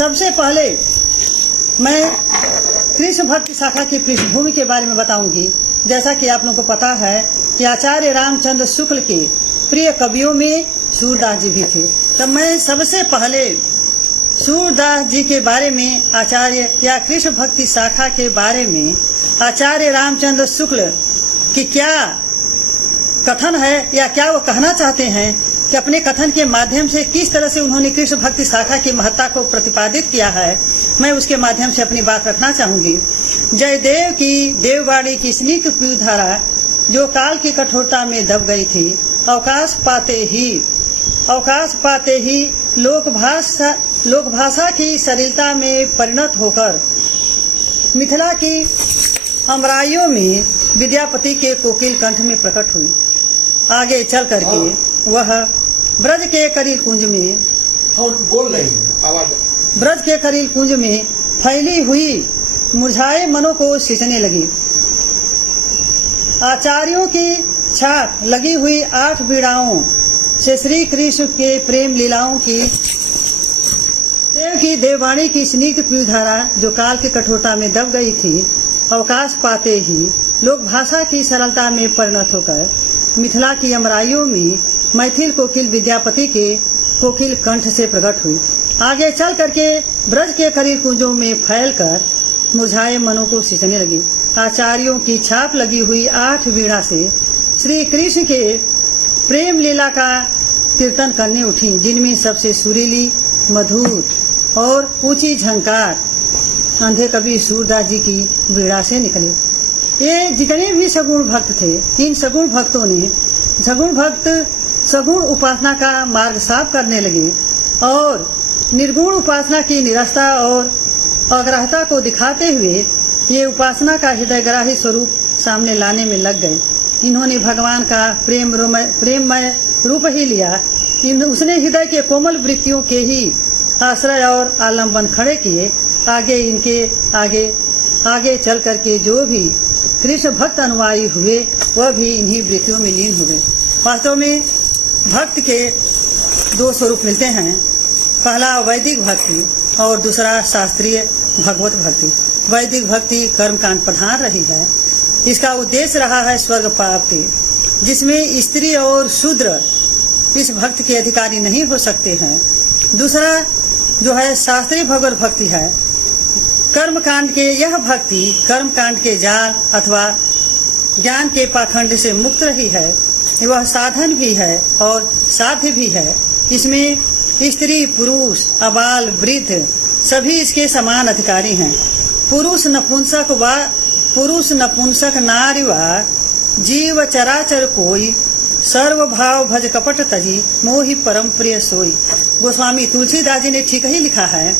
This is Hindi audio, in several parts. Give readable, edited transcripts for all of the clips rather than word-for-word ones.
सबसे पहले मैं कृष्ण भक्ति शाखा की पृष्ठभूमि के बारे में बताऊंगी। जैसा कि आप लोगों को पता है कि आचार्य रामचंद्र शुक्ल के प्रिय कवियों में सूरदास जी भी थे। तब मैं सबसे पहले सूरदास जी के बारे में आचार्य या कृष्ण भक्ति शाखा के बारे में आचार्य रामचंद्र शुक्ल की क्या कथन है या क्या वो कहना चाहते हैं कि अपने कथन के माध्यम से किस तरह से उन्होंने कृष्ण भक्ति शाखा की महत्ता को प्रतिपादित किया है, मैं उसके माध्यम से अपनी बात रखना चाहूंगी। जयदेव की देववाणी की स्निग्ध पीयूधारा जो काल की कठोरता में दब गई थी, अवकाश पाते ही लोक भाषा की सरिलता में परिणत होकर मिथिला की अमराइयों में विद्यापति के कोकिल कंठ में प्रकट हुई। आगे चल करके वह ब्रज के करील कुंज में फैली हुई मुरझाए मनों को सींचने लगी। आचार्यों की छाप लगी हुई 8 बीड़ाओं से श्री कृष्ण के प्रेम लीलाओं की देववाणी की स्निग्ध पीयूधारा जो काल की कठोरता में दब गई थी, अवकाश पाते ही लोक भाषा की सरलता में परिणत होकर मिथिला की अमराइयों में मैथिल कोकिल विद्यापति के कोकिल कंठ से प्रकट हुई। आगे चल करके ब्रज के करील कुंजों में फैलकर मुरझाए मनों को सींचने लगी। आचार्यों की छाप लगी हुई 8 वीणा से श्री कृष्ण के प्रेम लीला का कीर्तन करने उठी, जिनमें सबसे सुरीली, मधुर और ऊंची झंकार अंधे कवि सूरदास जी की वीणा से निकले। ये जितने भी सगुण भक्त थे, इन सगुण भक्तों ने सगुण उपासना का मार्ग साफ करने लगे और निर्गुण उपासना की निरस्ता और अग्रहता को दिखाते हुए ये उपासना का हृदयग्राही स्वरूप सामने लाने में लग गए। इन्होंने भगवान का प्रेममय रूप ही लिया। उसने हृदय के कोमल वृत्तियों के ही आश्रय और आलम्बन खड़े किए। आगे चल करके जो भी कृष्ण भक्त अनुयायी हुए वह भी इन्हीं वृत्तियों में लीन हो गए। वास्तव में भक्त के 2 स्वरूप मिलते हैं, पहला वैदिक भक्ति और दूसरा शास्त्रीय भगवत भक्ति। वैदिक भक्ति कर्मकांड प्रधान रही है। इसका उद्देश्य रहा है स्वर्ग प्राप्ति, जिसमें स्त्री और शूद्र इस भक्त के अधिकारी नहीं हो सकते हैं। दूसरा जो है शास्त्रीय भगवत भक्ति है। कर्मकांड के यह भक्ति कर्मकांड के जाल अथवा ज्ञान के पाखंड से मुक्त रही है। वह साधन भी है और साध्य भी है। इसमें स्त्री पुरुष अबाल वृद्ध सभी इसके समान अधिकारी हैं। पुरुष नपुंसक नारी वा जीव चराचर कोई, सर्व भाव भज कपट तजी मोहि परम प्रिय सोई। गोस्वामी तुलसीदास जी ने ठीक ही लिखा है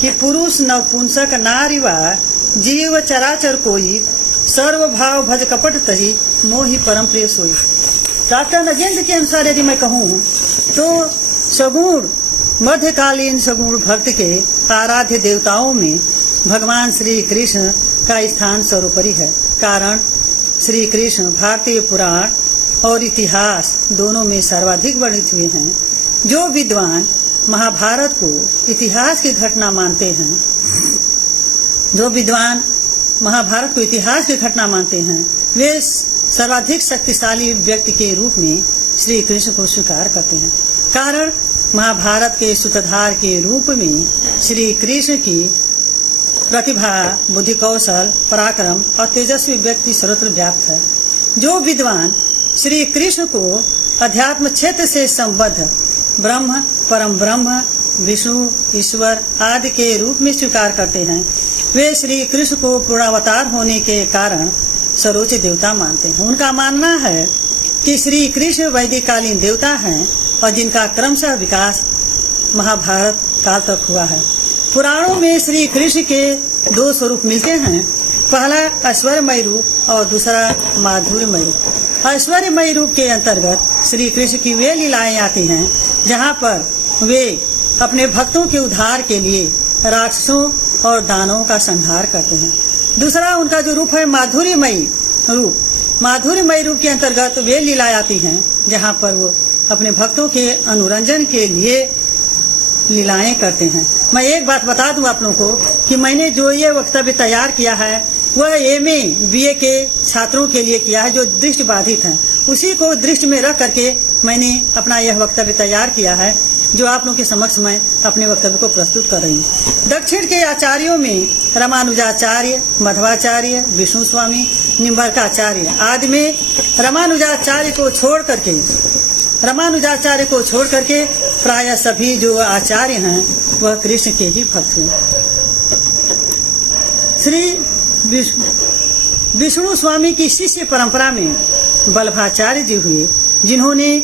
कि पुरुष नपुंसक नारी वा जीव चराचर कोई, सर्व भाव भज कपट तजी मोहि परम प्रिय सोई। डॉक्टर नजेंद्र के अनुसार यदि मैं कहूँ तो सगुण मध्यकालीन सगुण भक्त के आराध्य देवताओं में भगवान श्री कृष्ण का स्थान सर्वोपरि है। कारण श्री कृष्ण भारतीय पुराण और इतिहास दोनों में सर्वाधिक वर्णित हुए हैं। जो विद्वान महाभारत को इतिहास की घटना मानते हैं, वे सर्वाधिक शक्तिशाली व्यक्ति के रूप में श्री कृष्ण को स्वीकार करते हैं। कारण महाभारत के सूत्रधार के रूप में श्री कृष्ण की प्रतिभा, बुद्धि कौशल, पराक्रम और तेजस्वी व्यक्ति सर्वत्र व्याप्त है। जो विद्वान श्री कृष्ण को अध्यात्म क्षेत्र से संबद्ध ब्रह्म, परम ब्रह्म, विष्णु, ईश्वर आदि के रूप में स्वीकार करते हैं, वे श्री कृष्ण को पूर्णावतार होने के कारण सर्वोच्च देवता मानते हैं। उनका मानना है कि श्री कृष्ण वैदिक कालीन देवता हैं और जिनका क्रमशः विकास महाभारत काल तक हुआ है। पुराणों में श्री कृष्ण के 2 स्वरूप मिलते हैं, पहला ऐश्वर्यमय रूप और दूसरा माधुर्यमय रूप। ऐश्वर्यमय रूप के अंतर्गत श्री कृष्ण की वे लीलाएं आती हैं जहाँ पर वे अपने भक्तों के उद्धार के लिए राक्षसों और दानवों का संहार करते हैं। दूसरा उनका जो रूप है माधुर्यमयी रूप। माधुर्यमय रूप के अंतर्गत वे लीलाएं आती हैं जहाँ पर वो अपने भक्तों के अनुरंजन के लिए लीलाएं करते हैं। मैं एक बात बता दूं आप लोगों को कि मैंने जो ये वक्तव्य तैयार किया है वह MA BA के छात्रों के लिए किया है जो दृष्टिबाधित हैं। उसी को दृष्टि में रख करके मैंने अपना यह वक्तव्य तैयार किया है जो आप लोगों के समक्ष मैं अपने वक्तव्य को प्रस्तुत कर रही हूँ। दक्षिण के आचार्यों में रामानुजाचार्य, मध्वाचार्य, विष्णु स्वामी, निम्बरकाचार्य आदि में रामानुजाचार्य को छोड़ करके प्राय सभी जो आचार्य हैं वह कृष्ण के ही भक्त हुए। श्री विष्णु स्वामी की शिष्य परंपरा में वल्लभाचार्य जी हुए, जिन्होंने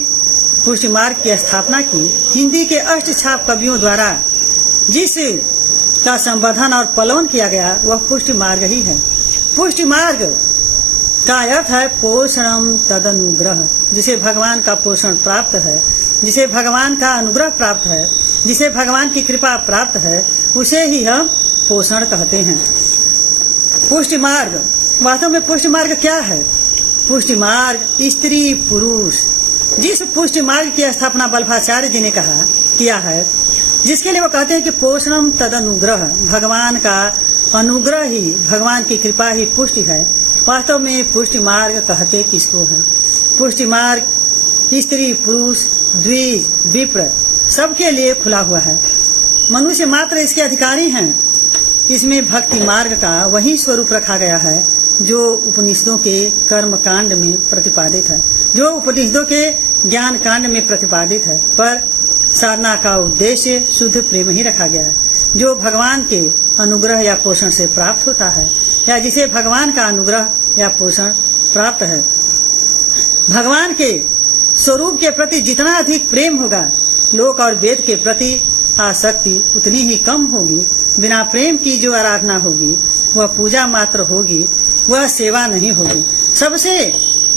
पुष्टि मार्ग की स्थापना की। हिंदी के अष्टछाप कवियों द्वारा जिस का संवर्धन और पलवन किया गया वह पुष्टि मार्ग ही है। पुष्टि मार्ग का अर्थ है पोषणम तदनुग्रह, जिसे भगवान का पोषण प्राप्त है, जिसे भगवान का अनुग्रह प्राप्त है, जिसे भगवान की कृपा प्राप्त है, उसे ही हम पोषण कहते हैं। पुष्टि मार्ग, वास्तव में पुष्टि मार्ग क्या है? पुष्टि मार्ग स्त्री पुरुष, जिस पुष्टि मार्ग की स्थापना वल्लभाचार्य जी ने किया है, जिसके लिए वो कहते हैं कि पोषणम तदनुग्रह, भगवान का अनुग्रह ही, भगवान की कृपा ही पुष्टि है। वास्तव में पुष्टि मार्ग कहते किसको है? पुष्टि मार्ग स्त्री पुरुष द्विज विप्र सबके लिए खुला हुआ है। मनुष्य मात्र इसके अधिकारी हैं। इसमें भक्ति मार्ग का वही स्वरूप रखा गया है जो उपनिषदों के कर्म कांड में प्रतिपादित है, जो उपनिषदों के ज्ञान कांड में प्रतिपादित है। पर साधना का उद्देश्य शुद्ध प्रेम ही रखा गया है, जो भगवान के अनुग्रह या पोषण से प्राप्त होता है, या जिसे भगवान का अनुग्रह या पोषण प्राप्त है। भगवान के स्वरूप के प्रति जितना अधिक प्रेम होगा, लोक और वेद के प्रति आसक्ति उतनी ही कम होगी। बिना प्रेम की जो आराधना होगी वह पूजा मात्र होगी, वह सेवा नहीं होगी। सबसे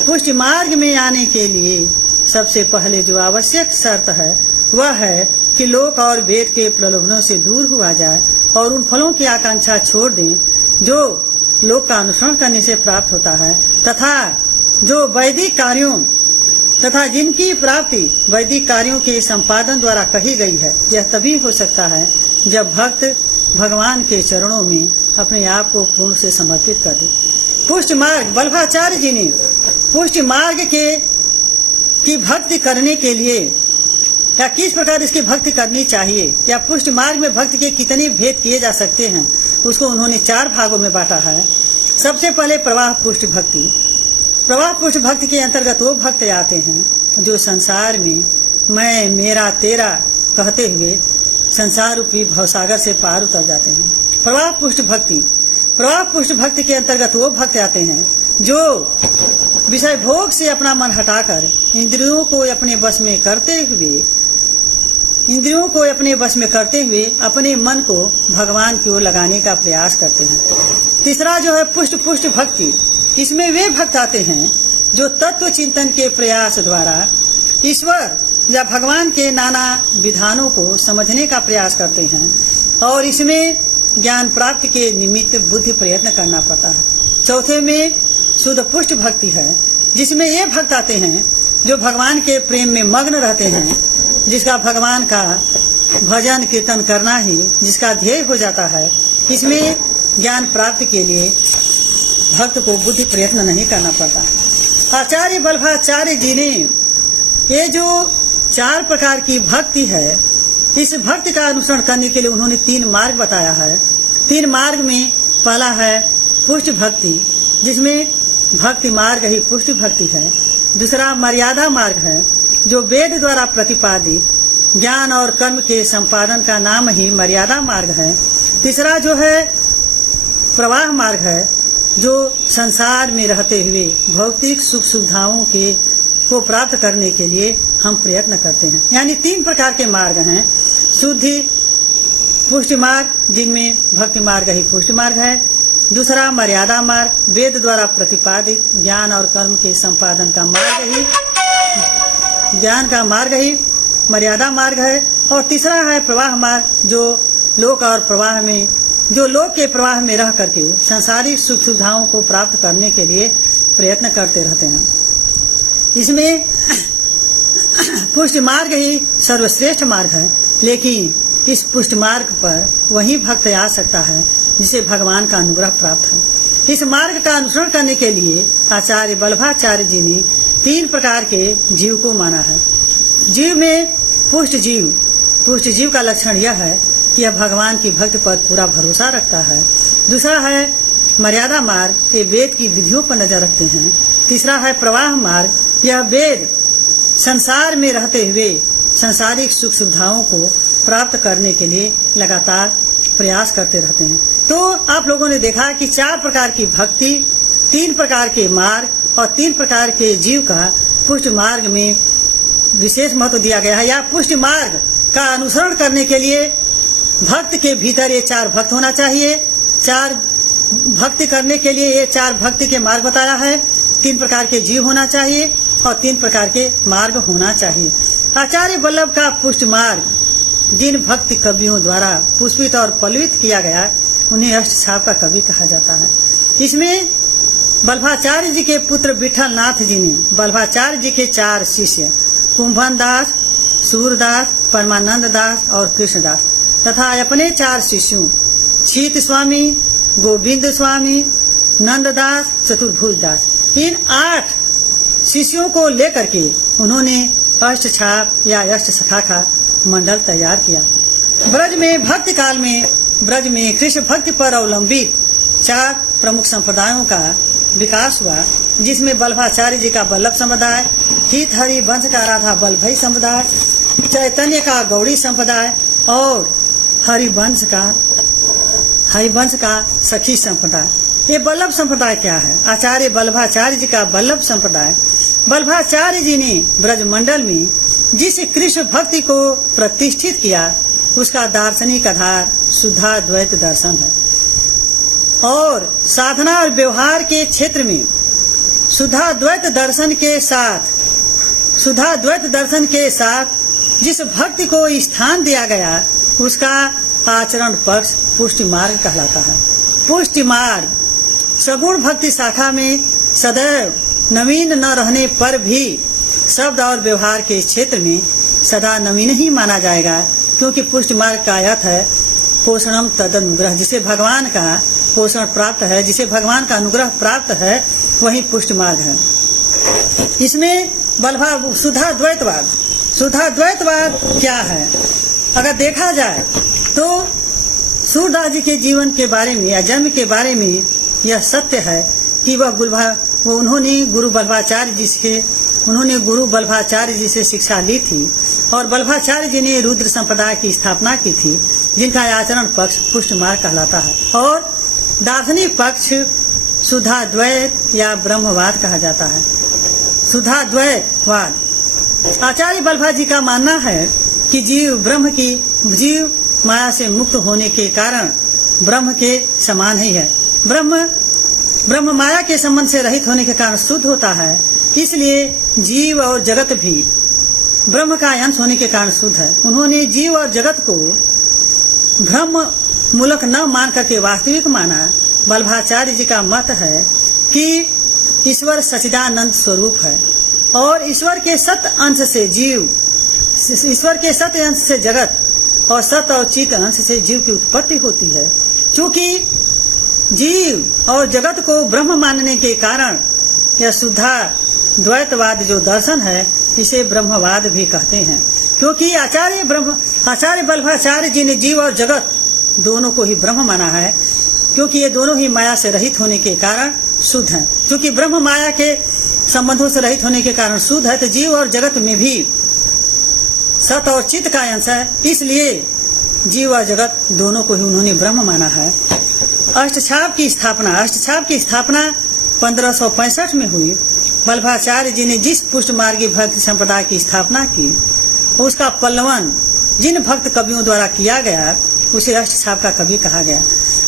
पुष्टि मार्ग में आने के लिए सबसे पहले जो आवश्यक शर्त है वह है कि लोक और वेद के प्रलोभनों से दूर हुआ जाए और उन फलों की आकांक्षा छोड़ दें जो लोक का अनुसरण करने से प्राप्त होता है, तथा जो वैदिक कार्यों तथा जिनकी प्राप्ति वैदिक कार्यों के संपादन द्वारा कही गई है। यह तभी हो सकता है जब भक्त भगवान के चरणों में अपने आप को पूर्ण से समर्पित कर दे। पुष्टि मार्ग, वल्लभाचार्य जी ने पुष्टि मार्ग की भक्ति करने के लिए या किस प्रकार इसकी भक्ति करनी चाहिए, या पुष्टि मार्ग में भक्ति के कितने भेद किए जा सकते हैं, उसको उन्होंने 4 भागों में बांटा है। सबसे पहले प्रवाह पुष्टि भक्ति। प्रवाह पुष्टि भक्ति के अंतर्गत वो भक्त आते हैं जो संसार में मैं मेरा तेरा कहते हुए संसार रूपी भवसागर से पार उतर जाते हैं। प्रवाह पुष्टि भक्ति के अंतर्गत वो भक्त आते हैं जो विषय भोग से अपना मन हटाकर इंद्रियों को अपने वश में करते हुए अपने मन को भगवान की ओर लगाने का प्रयास करते हैं। तीसरा जो है पुष्ट भक्ति, इसमें वे भक्त आते हैं जो तत्व चिंतन के प्रयास द्वारा ईश्वर या भगवान के नाना विधानों को समझने का प्रयास करते हैं, और इसमें ज्ञान प्राप्ति के निमित्त बुद्धि प्रयत्न करना पड़ता है। चौथे में शुद्ध पुष्ट भक्ति है, जिसमें ये भक्त आते हैं जो भगवान के प्रेम में मग्न रहते हैं, जिसका भगवान का भजन कीर्तन करना ही जिसका ध्येय हो जाता है। इसमें ज्ञान प्राप्ति के लिए भक्त को बुद्धि प्रयत्न नहीं करना पड़ता। आचार्य वल्लभाचार्य जी ने ये जो 4 प्रकार की भक्ति है, इस भक्ति का अनुसरण करने के लिए उन्होंने 3 मार्ग बताया है। 3 मार्ग में पहला है पुष्ट भक्ति, जिसमें भक्ति मार्ग ही पुष्ट भक्ति है। दूसरा मर्यादा मार्ग है, जो वेद द्वारा प्रतिपादित ज्ञान और कर्म के संपादन का नाम ही मर्यादा मार्ग है। तीसरा जो है प्रवाह मार्ग है, जो संसार में रहते हुए भौतिक सुख सुविधाओं को प्राप्त करने के लिए हम प्रयत्न करते हैं। यानी 3 प्रकार के मार्ग हैं। शुद्धि पुष्टि मार्ग, जिनमें भक्ति मार्ग ही पुष्टि मार्ग है। दूसरा मर्यादा मार्ग, वेद द्वारा प्रतिपादित ज्ञान और कर्म के संपादन का मार्ग ही मर्यादा मार्ग है। और तीसरा है प्रवाह मार्ग, जो लोक के प्रवाह में रह करके संसारिक सुख सुविधाओं को प्राप्त करने के लिए प्रयत्न करते रहते हैं। इसमें पुष्टि मार्ग ही सर्वश्रेष्ठ मार्ग है, लेकिन इस पुष्ट मार्ग पर वही भक्त आ सकता है जिसे भगवान का अनुग्रह प्राप्त है। इस मार्ग का अनुसरण करने के लिए आचार्य वल्लभाचार्य जी ने 3 प्रकार के जीव को माना है। जीव में पुष्ट जीव का लक्षण यह है कि यह भगवान की भक्ति पर पूरा भरोसा रखता है। दूसरा है मर्यादा मार्ग, ये वेद की विधियों पर नजर रखते हैं। तीसरा है प्रवाह मार्ग, यह वेद संसार में रहते हुए सांसारिक सुख सुविधाओं को प्राप्त करने के लिए लगातार प्रयास करते रहते हैं। तो आप लोगों ने देखा कि 4 प्रकार की भक्ति, 3 प्रकार के मार्ग और 3 प्रकार के जीव का पुष्ट मार्ग में विशेष महत्व दिया गया है। या पुष्ट मार्ग का अनुसरण करने के लिए भक्त के भीतर ये 4 भक्त होना चाहिए। 4 भक्ति करने के लिए ये 4 भक्ति के मार्ग बताया है। 3 प्रकार के जीव होना चाहिए और 3 प्रकार के मार्ग होना चाहिए। आचार्य वल्लभ का पुष्ट मार्ग जिन भक्ति कवियों द्वारा पुष्पित और पल्लवित किया गया उन्हें अष्टछाप का कवि कहा जाता है। इसमें वल्लभाचार्य जी के पुत्र विठल नाथ जी ने वल्लभाचार्य जी के 4 शिष्य कुंभन दास, सूरदास, परमानंद दास और कृष्णदास तथा अपने 4 शिष्यों शीत स्वामी, गोविंद स्वामी, नंददास, चतुर्भुज दास, इन 8 शिष्यों को लेकर के उन्होंने अष्टछाप या अष्टसखा का मंडल तैयार किया। ब्रज में भक्ति काल में ब्रज में कृष्ण भक्ति पर अवलंबित 4 प्रमुख संप्रदायों का विकास हुआ, जिसमें वल्लभाचार्य जी का वल्लभ संप्रदाय, हित हरि वंश का राधा वल्लभ संप्रदाय, चैतन्य का गौड़ी संप्रदाय और हरिवंश का सखी संप्रदाय। ये वल्लभ संप्रदाय क्या है? आचार्य वल्लभाचार्य जी का वल्लभ संप्रदाय, वल्लभाचार्य जी ने ब्रज मंडल में जिस कृष्ण भक्ति को प्रतिष्ठित किया उसका दार्शनिक आधार शुद्धाद्वैत दर्शन है। और साधना और व्यवहार के क्षेत्र में शुद्धाद्वैत दर्शन के साथ जिस भक्ति को स्थान दिया गया उसका आचरण पक्ष पुष्टि मार्ग कहलाता है। पुष्टि मार्ग सगुण भक्ति शाखा में सदैव नवीन न रहने पर भी शब्द और व्यवहार के क्षेत्र में सदा नवीन ही माना जाएगा, क्योंकि पुष्टि मार्ग का अर्थ है पोषणम तदनुग्रह। जिसे भगवान का पोषण प्राप्त है, जिसे भगवान का अनुग्रह प्राप्त है, वही पुष्टि मार्ग है। इसमें शुद्धाद्वैतवाद क्या है? अगर देखा जाए तो सूरदास जी के जीवन के बारे में या जन्म के बारे में यह सत्य है कि उन्होंने गुरु वल्लभाचार्य जी से शिक्षा ली थी और वल्लभाचार्य जी ने रुद्र संप्रदाय की स्थापना की थी, जिनका आचरण पक्ष पुष्ट मार्ग कहलाता है। और दार्शनिक पक्ष शुद्धाद्वैत या ब्रह्मवाद कहा जाता है। शुद्धाद्वैतवाद आचार्य वल्लभा जी का मानना है कि जीव माया से मुक्त होने के कारण ब्रह्म के समान ही है। ब्रह्म माया के संबंध से रहित होने के कारण शुद्ध होता है, इसलिए जीव और जगत भी ब्रह्म का अंश होने के कारण शुद्ध है। उन्होंने जीव और जगत को ब्रह्म मूलक न मान करके वास्तविक माना। वल्लभाचार्य जी का मत है कि ईश्वर सच्चिदानंद स्वरूप है और ईश्वर के सत अंश से जगत और सत और चित अंश से जीव की उत्पत्ति होती है। चूँकि जीव और जगत को ब्रह्म मानने के कारण यह शुद्धाद्वैतवाद जो दर्शन है इसे ब्रह्मवाद भी कहते हैं, क्योंकि आचार्य वल्लभाचार्य जी ने जीव और जगत दोनों को ही ब्रह्म माना है, क्योंकि ये दोनों ही माया से रहित होने के कारण शुद्ध हैं। क्योंकि ब्रह्म माया के संबंधों से रहित होने के कारण शुद्ध है, तो जीव और जगत में भी सत और चित्त का अंश है, इसलिए जीव और जगत दोनों को ही उन्होंने ब्रह्म माना है। अष्टछाप की स्थापना 1565 में हुई। वल्लभाचार्य जी ने जिस पुष्ट मार्गी भक्ति संप्रदाय की स्थापना की उसका पल्लवन जिन भक्त कवियों द्वारा किया गया उसे अष्टछाप का कवि कहा गया।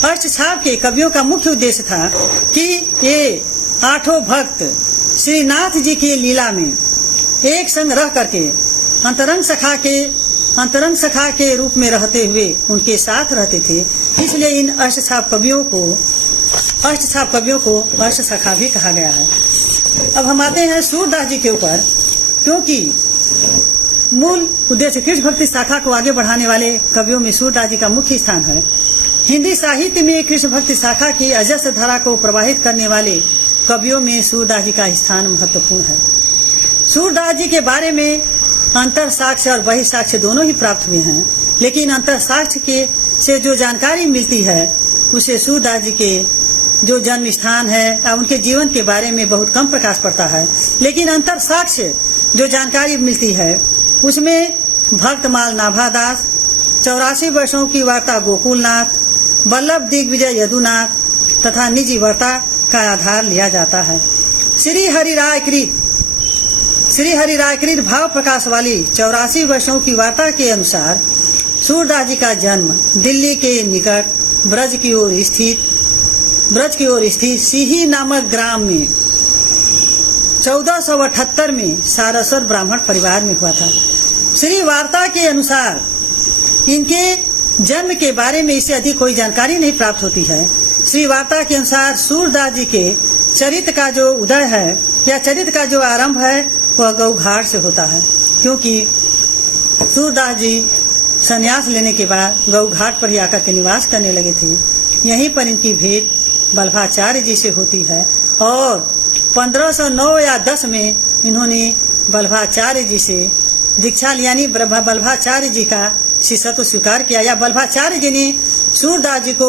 अष्टछाप के कवियों का मुख्य उद्देश्य था कि ये 8 भक्त श्रीनाथ जी की लीला में एक संग रह करके अंतरंग सखा के रूप में रहते हुए उनके साथ रहते थे, इसलिए इन अष्टछाप कवियों को अष्टसखा भी कहा गया है। अब हम आते हैं सूरदास जी के ऊपर, क्योंकि मूल उद्देश्य कृष्ण भक्ति शाखा को आगे बढ़ाने वाले कवियों में सूरदास जी का मुख्य स्थान है। हिंदी साहित्य में कृष्ण भक्ति शाखा की अजस्र धारा को प्रवाहित करने वाले कवियों में सूरदास जी का स्थान महत्वपूर्ण है। सूरदास जी के बारे में अंतर साक्ष्य और बहि साक्ष्य दोनों ही प्राप्त हुए हैं, लेकिन अंतर साक्ष्य के से जो जानकारी मिलती है उसे सूरदास जी के जो जन्म स्थान है या उनके जीवन के बारे में बहुत कम प्रकाश पड़ता है। लेकिन अंतर साक्ष्य जो जानकारी मिलती है उसमें भक्तमाल नाभादास, 84 वर्षों की वार्ता गोकुलनाथ, वल्लभ दिग्विजय यदुनाथ तथा निजी वार्ता का आधार लिया जाता है। श्री हरिराय कृत भाव प्रकाश वाली 84 वर्षों की वार्ता के अनुसार सूरदास जी का जन्म दिल्ली के निकट ब्रज की ओर स्थित सिही नामक ग्राम में 1478 में सारस्वत ब्राह्मण परिवार में हुआ था। श्री वार्ता के अनुसार इनके जन्म के बारे में इससे अधिक कोई जानकारी नहीं प्राप्त होती है। श्री वार्ता के अनुसार सूरदास जी के चरित्र का जो उदय है या चरित्र का जो आरंभ है वह गौघाट से होता है, क्योंकि सूरदास जी संन्यास लेने के बाद गौघाट पर ही आकर के निवास करने लगे थे। यहीं पर इनकी भेंट बल्भाचार्य जी से होती है और 1509 या 10 में इन्होंने बल्भाचार्य जी से दीक्षा यानी बल्भाचार्य जी का शिष्यत्व स्वीकार किया, या बल्भाचार्य जी ने सूरदास जी को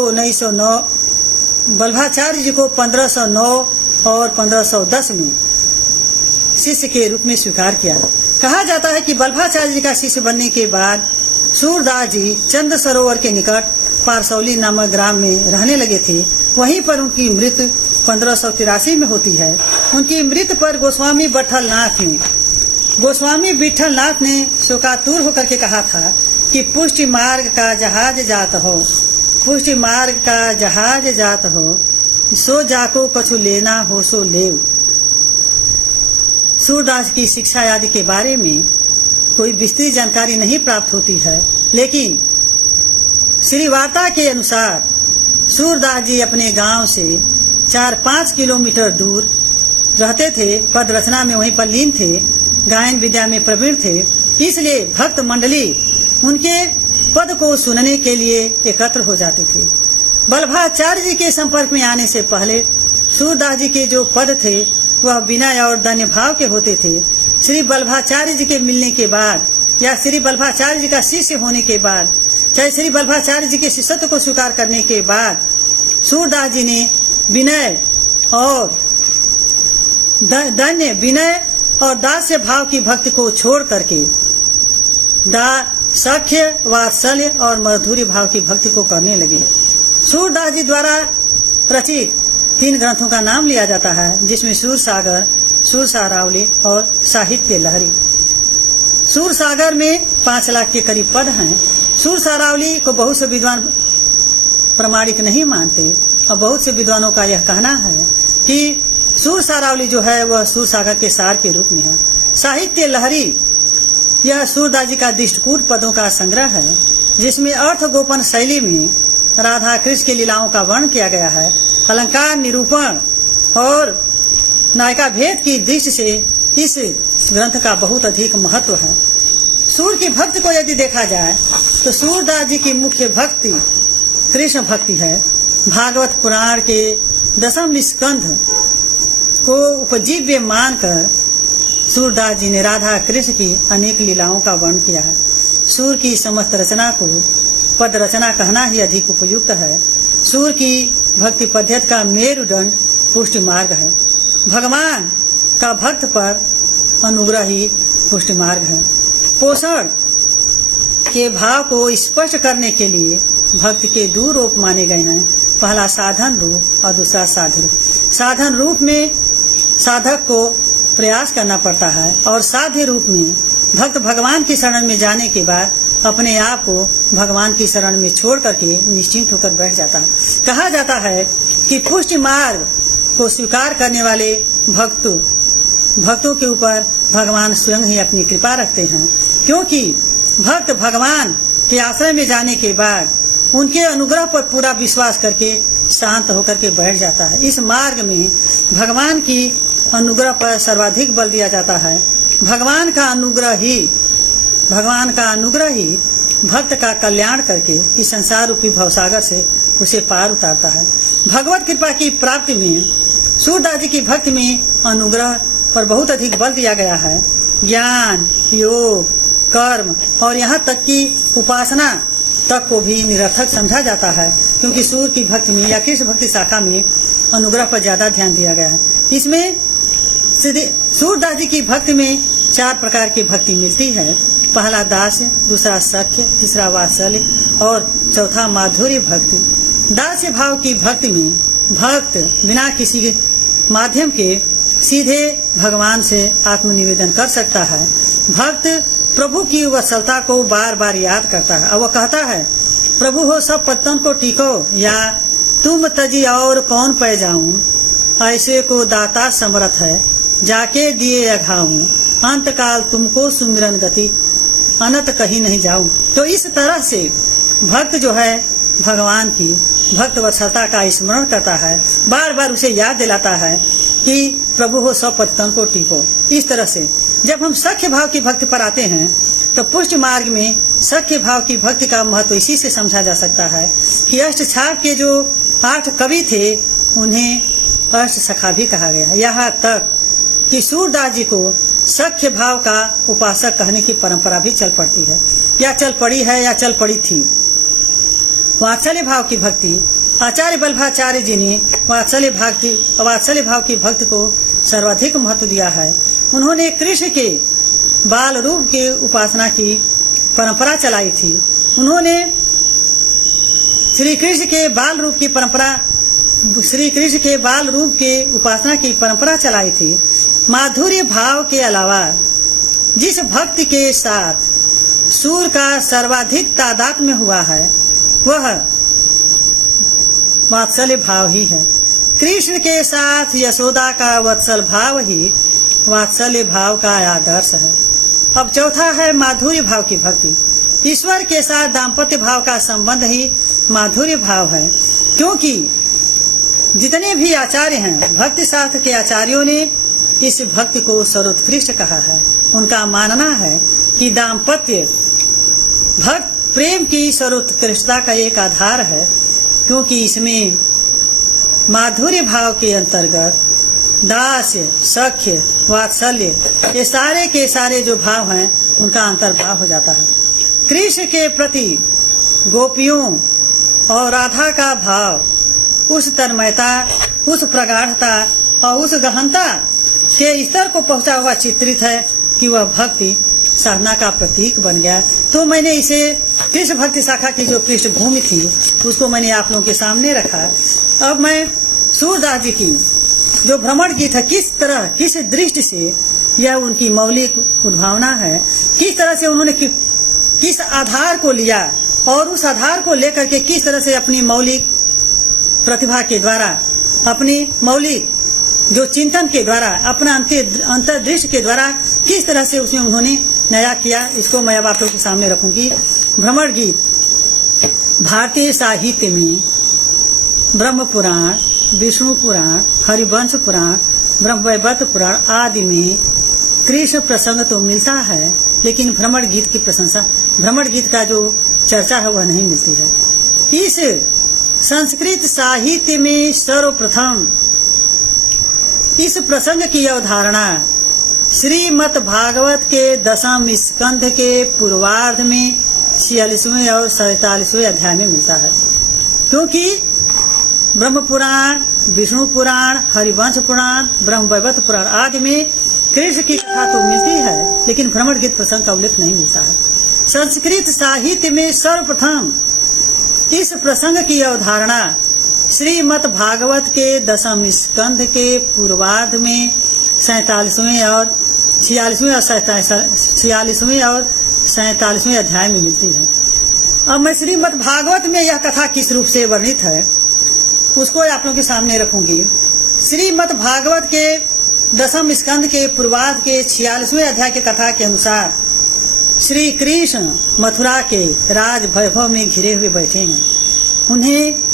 1509 और 1510 में शिष्य के रूप में स्वीकार किया। कहा जाता है कि बल्भाचार्य जी का शिष्य बनने के बाद सूरदास जी चंद सरोवर के निकट पारसौली नामक ग्राम में रहने लगे थे। वहीं पर उनकी मृत्यु 1583 में होती है। उनकी मृत्यु पर गोस्वामी विठलनाथ ने शोकातुर होकर के कहा था कि पुष्टि मार्ग का जहाज जात हो, सो जाको कछु लेना हो सो लेव। सूरदास की शिक्षा आदि के बारे में कोई विस्तृत जानकारी नहीं प्राप्त होती है, लेकिन श्री वार्ता के अनुसार सूरदास जी अपने गांव से 4-5 किलोमीटर दूर रहते थे। पद रचना में वहीं पर लीन थे, गायन विद्या में प्रवीण थे, इसलिए भक्त मंडली उनके पद को सुनने के लिए एकत्र हो जाते थे। बल्भाचार्य जी के संपर्क में आने से पहले सूरदास जी के जो पद थे वह विनय और धन्य भाव के होते थे। श्री बल्भाचार्य जी के मिलने के बाद या श्री बल्भाचार्य जी का शिष्य होने के बाद, चाहे श्री बल्भाचार्य जी के शिष्यत्व को स्वीकार करने के बाद सूरदास जी ने विनय और दास्य भाव की भक्ति को छोड़ करके सख्य, वात्सल्य और मधुर्य भाव की भक्ति को करने लगे। सूरदास जी द्वारा रचित 3 ग्रंथों का नाम लिया जाता है, जिसमें सूरसागर, सूरसारावली और साहित्य लहरी। सूरसागर में 5 लाख के करीब पद हैं। सूरसारावली को बहुत से विद्वान प्रमाणिक नहीं मानते और बहुत से विद्वानों का यह कहना है कि सूरसारावली जो है वह सूरसागर के सार के रूप में है। साहित्य लहरी यह सूरदास जी का दृष्टिकूट पदों का संग्रह है, जिसमें अर्थ गोपन शैली में राधा कृष्ण की लीलाओं का वर्णन किया गया है। अलंकार निरूपण और नायिका भेद की दृष्टि से इस ग्रंथ का बहुत अधिक महत्व है। सूर की भक्ति को यदि देखा जाए तो सूरदास जी की मुख्य भक्ति कृष्ण भक्ति है। भागवत पुराण के 10वें स्कंध को उपजीव्य मानकर सूरदास जी ने राधा कृष्ण की अनेक लीलाओं का वर्णन किया है। सूर की समस्त रचना को पद रचना कहना ही अधिक उपयुक्त है। सूर की भक्ति पद्धति का मेरुदंड पुष्टि मार्ग है। भगवान का भक्त पर अनुग्रह ही पुष्टि मार्ग है। पोषण के भाव को स्पष्ट करने के लिए भक्ति के 2 रूप माने गए हैं। पहला साधन रूप और दूसरा साध्य रूप। साधन रूप में साधक को प्रयास करना पड़ता है और साध्य रूप में भक्त भगवान की शरण में जाने के बाद अपने आप को भगवान की शरण में छोड़ करके निश्चिंत होकर बैठ जाता है। कहा जाता है कि पुष्टि मार्ग को स्वीकार करने वाले भक्तों के ऊपर भगवान स्वयं ही अपनी कृपा रखते हैं, क्योंकि भक्त भगवान के आश्रय में जाने के बाद उनके अनुग्रह पर पूरा विश्वास करके शांत होकर के बैठ जाता है। इस मार्ग में भगवान की अनुग्रह पर सर्वाधिक बल दिया जाता है। भगवान का अनुग्रह ही भगवान का अनुग्रह ही भक्त का कल्याण करके इस संसार रूपी भवसागर से उसे पार उतारता है। भगवत कृपा की प्राप्ति में सूरदास जी की भक्ति में अनुग्रह पर बहुत अधिक बल दिया गया है। ज्ञान, योग, कर्म और यहाँ तक कि उपासना तक को भी निरर्थक समझा जाता है, क्योंकि सूर्य की भक्ति में या कृष्ण भक्ति शाखा में अनुग्रह पर ज्यादा ध्यान दिया गया है। इसमें सूरदास जी की भक्ति में 4 प्रकार की भक्ति मिलती है। पहला दास्य, दूसरा सख्य, तीसरा वात्सल्य और चौथा माधुर्य भक्ति। दास्य भाव की भक्ति में भक्त बिना किसी माध्यम के सीधे भगवान से आत्मनिवेदन कर सकता है। भक्त प्रभु की वत्सलता को बार बार याद करता है और वह कहता है, प्रभु हो सब पत्तन को टीको, या तुम तजी और कौन पै जाऊं, ऐसे को दाता समर्थ है, जाके दिए अघाऊं, अंत काल तुमको सुमिरन गति, अनंत कहीं नहीं जाऊं। तो इस तरह से भक्त जो है भगवान की भक्त वत्सलता का स्मरण करता है, बार बार उसे याद दिलाता है कि प्रभु हो सब पतितन को टीको। इस तरह से जब हम सख्य भाव की भक्ति पर आते हैं तो पुष्ट मार्ग में सख्य भाव की भक्ति का महत्व इसी से समझा जा सकता है कि अष्टछाप के जो 8 कवि थे उन्हें अष्ट सखा भी कहा गया। यहाँ तक कि सूरदास जी को सख्य भाव का उपासक कहने की परंपरा भी चल पड़ती है, या चल पड़ी है या चल पड़ी थी। वात्सल्य भाव की भक्ति आचार्य वल्लभाचार्य जी ने वात्सल्य भाव की भक्ति को सर्वाधिक महत्व दिया है। उन्होंने कृष्ण के बाल रूप के उपासना की परंपरा चलाई थी। उन्होंने श्री कृष्ण के बाल रूप के उपासना की परंपरा चलाई थी। माधुर्य भाव के अलावा जिस भक्ति के साथ सूर का सर्वाधिक तादाद में हुआ है वह वात्सल्य भाव ही है। कृष्ण के साथ यशोदा का वत्सल भाव ही वात्सल्य भाव का आदर्श है। अब चौथा है माधुर्य भाव की भक्ति। ईश्वर के साथ दाम्पत्य भाव का संबंध ही माधुर्य भाव है, क्योंकि जितने भी आचार्य हैं भक्ति शास्त्र के आचार्यों ने इस भक्ति को सर्वोत्कृष्ट कहा है। उनका मानना है कि दाम्पत्य भक्त प्रेम की सर्वोत्कृष्टता का एक आधार है, क्योंकि इसमें माधुर्य भाव के अंतर्गत दास्य, सख्य, वात्सल्य ये सारे के सारे जो भाव हैं उनका अंतर्भाव हो जाता है। कृष्ण के प्रति गोपियों और राधा का भाव उस तन्मयता, उस प्रगाढ़ता और उस गहनता के स्तर को पहुंचा हुआ चित्रित है कि वह भक्ति साधना का प्रतीक बन गया। तो मैंने इसे कृष्ण भक्ति शाखा की जो पृष्ठभूमि थी उसको मैंने आप लोगों के सामने रखा। अब मैं सूरदास जी की जो भ्रमण गीत है, किस दृष्टि से यह उनकी मौलिक उद्भावना है, किस तरह से उन्होंने किस आधार को लिया और उस आधार को लेकर के किस तरह से अपनी मौलिक प्रतिभा के द्वारा, अपनी मौलिक जो चिंतन के द्वारा, अपना अंतर्दृष्टि के द्वारा किस तरह से उसमें उन्होंने नया किया, इसको मैं अब आप लोगों के सामने रखूंगी। भ्रमण गीत भारतीय साहित्य में ब्रह्म पुराण, विष्णु पुराण, हरिवंश पुराण, ब्रह्मवैवर्त पुराण आदि में कृष्ण प्रसंग तो मिलता है, लेकिन भ्रमण गीत की प्रशंसा, भ्रमण गीत का जो चर्चा है वह नहीं मिलती है। इस संस्कृत साहित्य में सर्वप्रथम इस प्रसंग की अवधारणा श्रीमद् भागवत के 10वें स्कंध के पूर्वार्ध में 46वें और 47वें अध्याय में मिलता है, क्योंकि ब्रह्म पुराण, विष्णु पुराण, हरिवंश पुराण, ब्रह्मवैवर्त पुराण आदि में कृष्ण की कथा तो मिलती है, लेकिन भ्रमण गीत प्रसंग का उल्लेख नहीं मिलता है। संस्कृत साहित्य में सर्वप्रथम इस प्रसंग की अवधारणा श्रीमद् भागवत के 10वें स्कंध के पूर्वार्ध में 46वें और 47वें अध्याय में मिलती है। अब मैं श्रीमद् भागवत में यह कथा किस रूप से वर्णित है उसको आप लोगों के सामने रखूंगी। श्रीमद् भागवत के 10वें स्कंध के पूर्वार्ध के 46वें अध्याय की कथा के अनुसार श्री कृष्ण मथुरा के राज वैभव में घिरे हुए बैठे हैं। उन्हें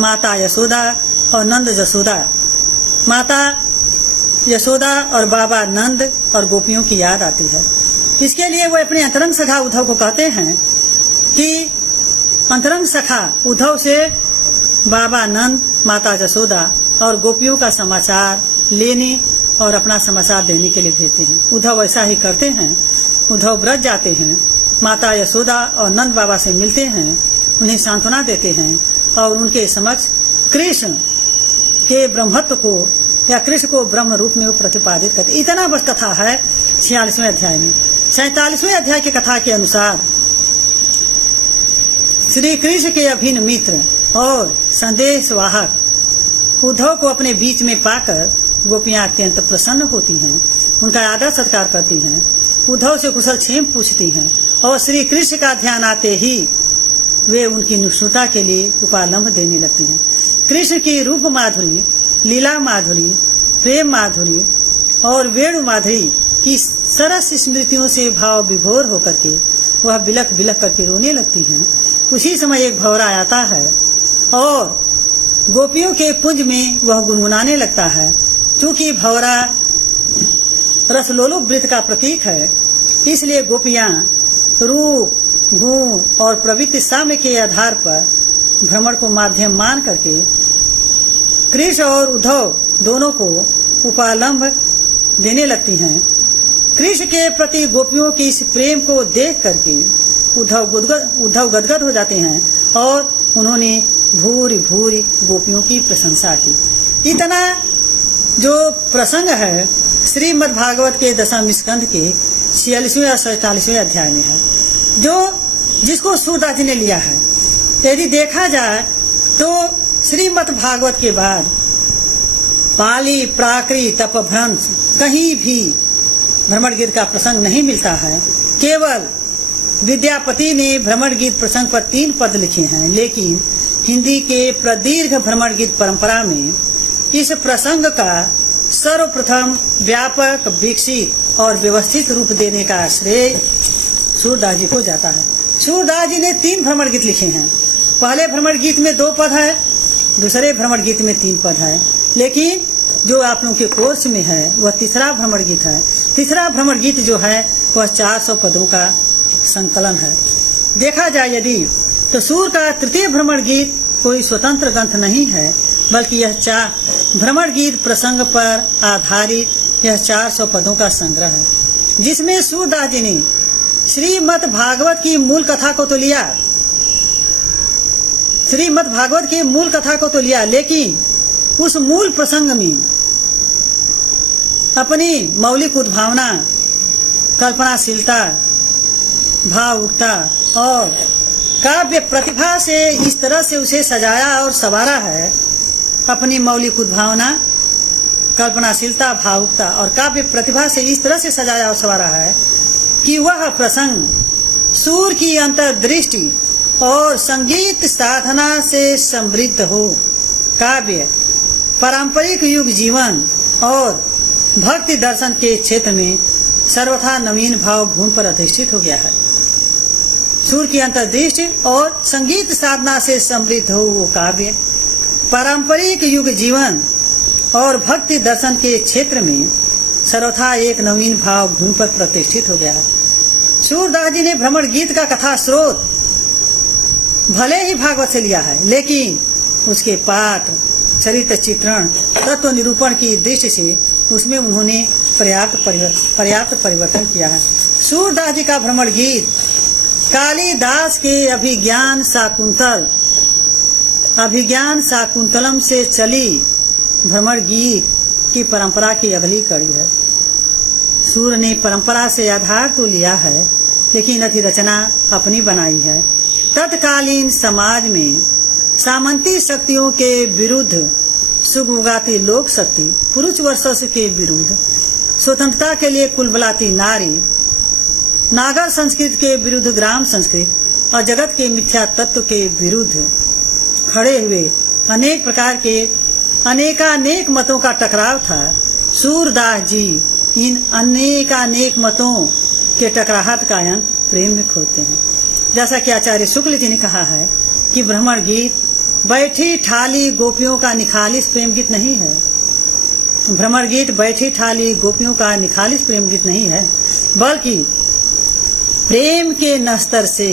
माता यशोदा और नंद जसोदा, माता यशोदा और बाबा नंद और गोपियों की याद आती है। इसके लिए वो अपने अंतरंग सखा उद्धव को कहते हैं कि अंतरंग सखा उद्धव से बाबा नंद, माता जसोदा और गोपियों का समाचार लेने और अपना समाचार देने के लिए भेजते हैं। उद्धव ऐसा ही करते हैं। उद्धव ब्रज जाते हैं, माता यशोदा और नंद बाबा से मिलते हैं, उन्हें सांत्वना देते हैं और उनके समक्ष कृष्ण के ब्रह्मत्व को या कृष्ण को ब्रह्म रूप में वो प्रतिपादित करते। इतना बस कथा है 46वें अध्याय में। 47वें अध्याय की कथा के अनुसार श्री कृष्ण के अभिन्न मित्र और संदेश वाहक उद्धव को अपने बीच में पाकर गोपियां अत्यंत प्रसन्न होती हैं, उनका आदर सत्कार करती हैं, उद्धव से कुशल क्षेम पूछती हैं और श्री कृष्ण का ध्यान आते ही वे उनकी नुष्णुता के लिए उपालंब देने लगती हैं। कृष्ण की रूप माधुरी, लीला माधुरी, प्रेम माधुरी और वेणु माधुरी की सरस स्मृतियों से भाव विभोर होकर के वह बिलख बिलख करके रोने लगती हैं। उसी समय एक भंवरा आता है और गोपियों के पुंज में वह गुनगुनाने लगता है। चूंकि भंवरा रसलोलुप वृत्त का प्रतीक है, इसलिए गोपियां रूप, गुण और प्रवृत्ति साम्य के आधार पर भ्रमण को माध्यम मान करके कृष्ण और उद्धव दोनों को उपालंब देने लगती हैं। कृष्ण के प्रति गोपियों की इस प्रेम को देख करके उद्धव गदगद हो जाते हैं और उन्होंने भूरि भूरि गोपियों की प्रशंसा की। इतना जो प्रसंग है श्रीमद् भागवत के 10वें स्कंध के 46वें और 47वें अध्याय में है, जिसको सूरदास जी ने लिया है। यदि देखा जाए तो श्रीमद् भागवत के बाद पाली, प्राकृत, अपभ्रंश कहीं भी भ्रमण गीत का प्रसंग नहीं मिलता है। केवल विद्यापति ने भ्रमण गीत प्रसंग पर 3 पद लिखे हैं, लेकिन हिंदी के प्रदीर्घ भ्रमण गीत परंपरा में इस प्रसंग का सर्वप्रथम व्यापक, विकसित और व्यवस्थित रूप देने का श्रेय सूरदास जी को जाता है। सूरदास जी ने 3 भ्रमण गीत लिखे हैं। पहले भ्रमण गीत में 2 पद है, दूसरे भ्रमण गीत में 3 पद है, लेकिन जो आप लोगों के कोर्स में है वह तीसरा भ्रमण गीत है। तीसरा भ्रमण गीत जो है वह 400 पदों का संकलन है। देखा जाए यदि तो सूर का तृतीय भ्रमण गीत कोई स्वतंत्र ग्रंथ नहीं है, बल्कि यह 4 भ्रमण गीत प्रसंग पर आधारित यह 400 पदों का संग्रह है, जिसमें सूरदास जी ने श्रीमद् भागवत की मूल कथा को तो लिया, श्रीमद् भागवत की मूल कथा को तो लिया, लेकिन उस मूल प्रसंग में अपनी मौलिक उद्भावना, कल्पनाशीलता, भावुकता और काव्य प्रतिभा से इस तरह से उसे सजाया और संवारा है। अपनी मौलिक उद्भावना, कल्पनाशीलता, भावुकता और काव्य प्रतिभा से इस तरह से सजाया और संवारा है कि वह प्रसंग सूर की अंतर्दृष्टि और संगीत साधना से समृद्ध हो। काव्य पारंपरिक युग जीवन और भक्ति दर्शन के क्षेत्र में सर्वथा नवीन भाव भूमि पर अधिष्ठित हो गया है। सूर की अंतर्दृष्टि और संगीत साधना से समृद्ध हो वो काव्य पारंपरिक युग जीवन और भक्ति दर्शन के क्षेत्र में सर्वथा एक नवीन भाव भूमि पर प्रतिष्ठित हो गया है। सूरदास जी ने भ्रमण गीत का कथा स्रोत भले ही भागवत से लिया है, लेकिन उसके पाठ, चरित्र चित्रण, तत्व निरूपण की दृष्टि से उसमें उन्होंने पर्याप्त परिवर्तन किया है। सूरदास जी का भ्रमण गीत कालिदास के अभिज्ञान शाकुंतलम से चली भ्रमण गीत की परंपरा की अगली कड़ी है। सूर ने परंपरा से आधार तो लिया है, लेकिन अधिरचना अपनी बनाई है। तत्कालीन समाज में सामंती शक्तियों के विरुद्ध सुगुगाती लोक शक्ति, पुरुष वर्चस्व के विरुद्ध स्वतंत्रता के लिए कुलबलाती नारी, नागर संस्कृति के विरुद्ध ग्राम संस्कृति और जगत के मिथ्या तत्व के विरुद्ध खड़े हुए अनेक प्रकार के अनेकानेक मतों का टकराव था। सूरदास जी इन अनेकानेक मतों के टकराहट का अंत प्रेम में खोते हैं। जैसा कि आचार्य शुक्ल जी ने कहा है कि भ्रमण गीत बैठी ठाली गोपियों का निखालिस प्रेम गीत नहीं है। भ्रमण गीत बैठी ठाली गोपियों का निखालिस प्रेम गीत नहीं है, बल्कि प्रेम के नस्तर से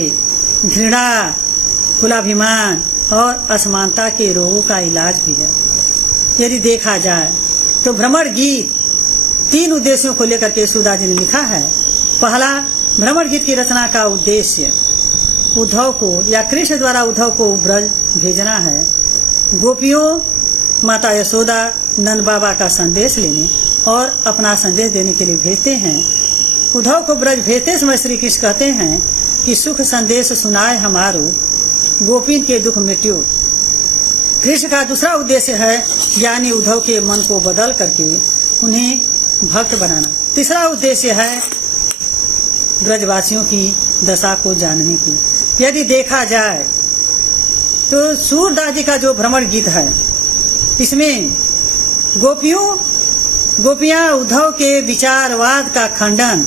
घृणा, कुलाभिमान और असमानता के रोगों का इलाज भी है। यदि देखा जाए तो भ्रमर गीत 3 उद्देश्यों को लेकर के सूरदास जी ने लिखा है। पहला, भ्रमर गीत की रचना का उद्देश्य उद्धव को या कृष्ण द्वारा उद्धव को ब्रज भेजना है। गोपियों माता यशोदा नंद बाबा का संदेश लेने और अपना संदेश देने के लिए भेजते हैं। उद्धव को ब्रज भेजते समय श्री कृष्ण कहते हैं कि सुख संदेश सुनाए हमारो, गोपीन के दुख मिट्यो। कृष्ण का दूसरा उद्देश्य है ज्ञानी उद्धव के मन को बदल करके उन्हें भक्त बनाना। तीसरा उद्देश्य है ब्रजवासियों की दशा को जानने की। यदि देखा जाए तो सूरदास जी का जो भ्रमर गीत है, इसमें गोपियां उद्धव के विचारवाद का खंडन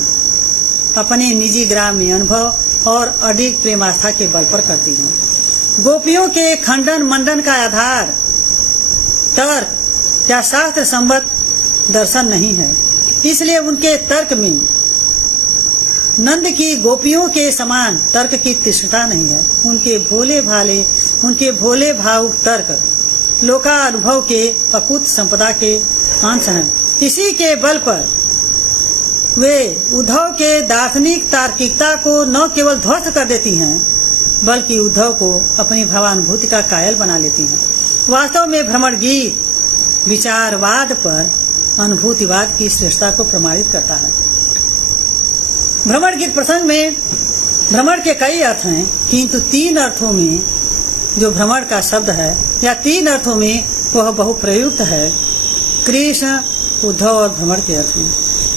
अपने निजी ग्राम्य अनुभव और अडिग प्रेमास्था के बल पर करती हैं। गोपियों के खंडन मंडन का आधार तर्क या शास्त्र संबद्ध दर्शन नहीं है, इसलिए उनके तर्क में नंद की गोपियों के समान तर्क की तीक्ष्णता नहीं है। उनके भोले भावुक तर्क लोकानुभव के अकुत संपदा के अंश हैं। इसी के बल पर वे उद्धव के दार्शनिक तार्किकता को न केवल ध्वस्त कर देती हैं, बल्कि उद्धव को अपनी भावानुभूति का कायल बना लेती हैं। वास्तव में भ्रमर गीत विचारवाद पर अनुभूतिवाद की श्रेष्ठता को प्रमाणित करता है। भ्रमर गीत प्रसंग में भ्रमर के कई अर्थ हैं, किंतु 3 अर्थों में जो भ्रमर का शब्द है या 3 अर्थों में वह बहुप्रयुक्त है, कृष्ण, उद्धव और भ्रमर के अर्थ में।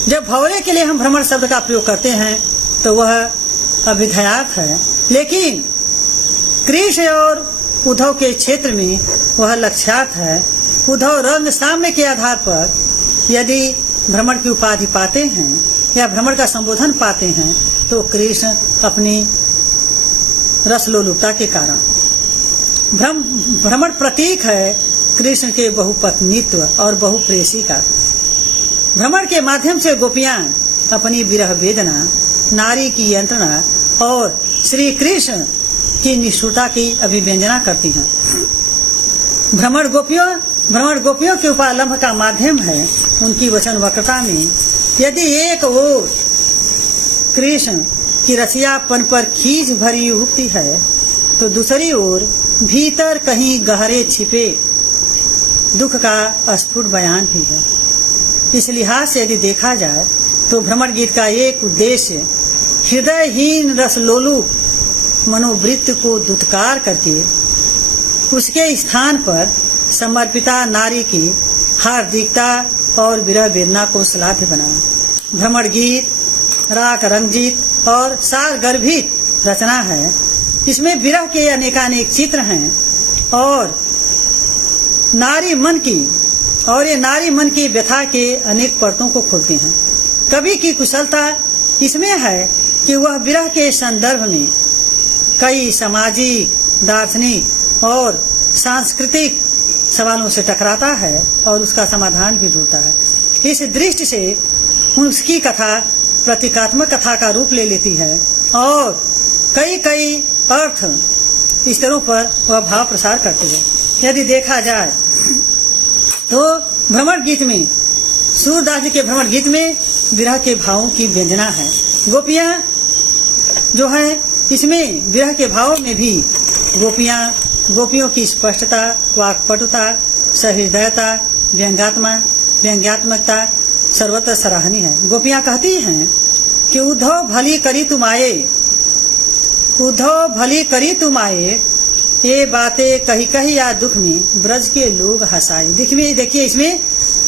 जब भौरे के लिए हम भ्रमर शब्द का प्रयोग करते हैं तो वह अभिधेयार्थ है, लेकिन कृष्ण और उद्धव के क्षेत्र में वह लक्ष्यार्थ है। उद्धव रंग साम्य के आधार पर यदि भ्रमर की उपाधि पाते हैं या भ्रमर का संबोधन पाते हैं तो कृष्ण अपनी रसलोलुपता के कारण। भ्रमर प्रतीक है कृष्ण के बहुपत्नीत्व और बहुप्रेयसी का। भ्रमर के माध्यम से गोपियां अपनी विरह वेदना, नारी की यंत्रणा और श्री कृष्ण की निष्ठुरता की अभिव्यंजना करती हैं। भ्रमर गोपियों के उपालंब का माध्यम है। उनकी वचन वक्रता में यदि एक ओर कृष्ण की रसियापन पर खींच भरी उक्ति है तो दूसरी ओर भीतर कहीं गहरे छिपे दुख का स्फुट बयान भी है। इस लिहाज से यदि देखा जाए तो भ्रमर गीत का एक उद्देश्य हृदयहीन रसलोलुप मनोवृत्ति को दुत्कार करके उसके स्थान पर समर्पिता नारी की हार्दिकता और विरह वेदना को श्लाघ्य बनाना। भ्रमर गीत राग रंजित और सार गर्भित रचना है। इसमें विरह के अनेकानेक चित्र हैं और ये नारी मन की व्यथा के अनेक परतों को खोलते हैं। कवि की कुशलता इसमें है कि वह विरह के संदर्भ में कई सामाजिक, दार्शनिक और सांस्कृतिक सवालों से टकराता है और उसका समाधान भी ढूंढता है। इस दृष्टि से उसकी कथा प्रतीकात्मक कथा का रूप ले लेती है और कई अर्थ स्तरों पर वह भाव प्रसार करती है। यदि देखा जाए तो भ्रमर गीत में, सूरदास जी के भ्रमर गीत में विरह के भावों की व्यंजना है। गोपियां जो है इसमें विरह के भावों में भी गोपियों की स्पष्टता, वाक्पटुता, सहृदयता, व्यंग्यात्मकता सर्वत्र सराहनीय है। गोपियां कहती हैं कि उद्धव भली करी तुम आए, ये बातें कही या दुख में ब्रज के लोग हंसाए। देखिए इसमें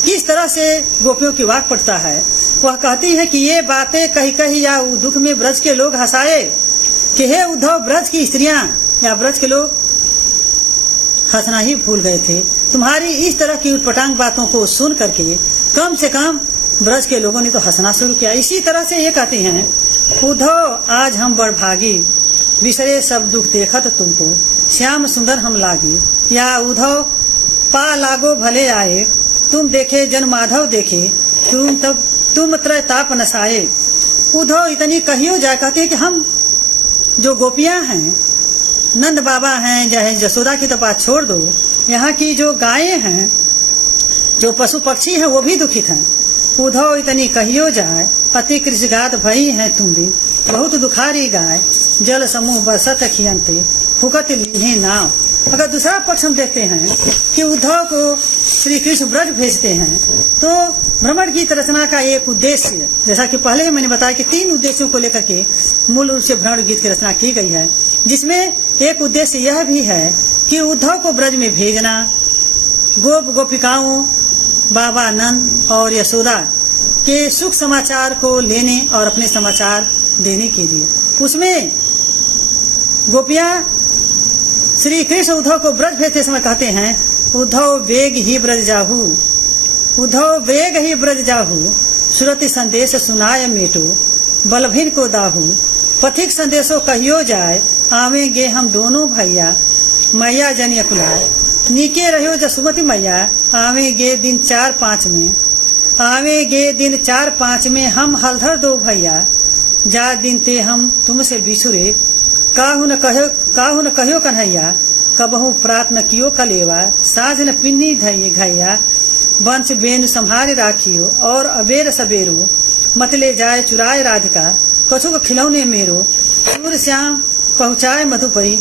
किस तरह से गोपियों की वाक्पटुता है। वह कहती है कि ये बातें कही या दुख में ब्रज के लोग हंसाए, कि हे उद्धव, ब्रज की स्त्रियां या ब्रज के लोग हंसना ही भूल गए थे। तुम्हारी इस तरह की उटपटांग बातों को सुन करके कम से कम ब्रज के लोगों ने तो हंसना शुरू किया। इसी तरह से ये कहती हैं, उद्धव आज हम बड़ भागी, बिसरे सब दुख देखत तुमको, श्याम सुंदर हम लागी। या उद्धव पा लागो भले आए, तुम देखे जन माधव देखे, तुम त्रय ताप नसाए। उद्धव इतनी कहियो जाए, कहते हैं कि हम जो गोपियां हैं, नंद बाबा हैं, चाहे जसोदा की तो बात छोड़ दो, यहाँ की जो गायें हैं, जो पशु पक्षी हैं, वो भी दुखित हैं। उद्धव इतनी कहियो जाए, अति कृषगात भई है तुम भी, बहुत दुखारी गाय, जल समूह बरसत खियंते, फुकत लीहे नाव। अगर दूसरा पक्ष हम देखते हैं कि उद्धव को श्री कृष्ण ब्रज भेजते हैं, तो भ्रमण गीत रचना का एक उद्देश्य, जैसा कि पहले मैंने बताया कि 3 उद्देश्यों को लेकर के मूल रूप से भ्रमण गीत की रचना की गई है, जिसमें एक उद्देश्य यह भी है कि उद्धव को ब्रज में भेजना, गोपिकाओं, बाबा नंद और यशोदा के सुख समाचार को लेने और अपने समाचार देने के लिए। उसमें गोपियां श्री कृष्ण उद्धव को ब्रज भेजते समय कहते हैं, उद्धव वेग ही ब्रज जाहू, उद्धव वेग ही ब्रज जाहू, सुरति संदेश सुनाय मेटो, बलभिन को दाहू, पथिक संदेशो कहियो जाए, आवेंगे हम दोनों भैया, मैया जन अकुलाए, नीके रहो जसुमती मैया, आवेंगे दिन 4-5 में, आवेंगे दिन 4-5 में, हम हलधर दो भैया, जा दिन ते हम तुमसे बिछुरे, काहू न कहो कन्हैया, कबहू प्रात न कियो कलेवा, साझ न पिन्नी धैये घैया, वंश बेन संहारे राखियो, और अबेर सबेरो, मतले जाए चुराए राधिका, कछुक खिलौने मेरो, सूर्य श्याम पहुँचाए मधुपरी,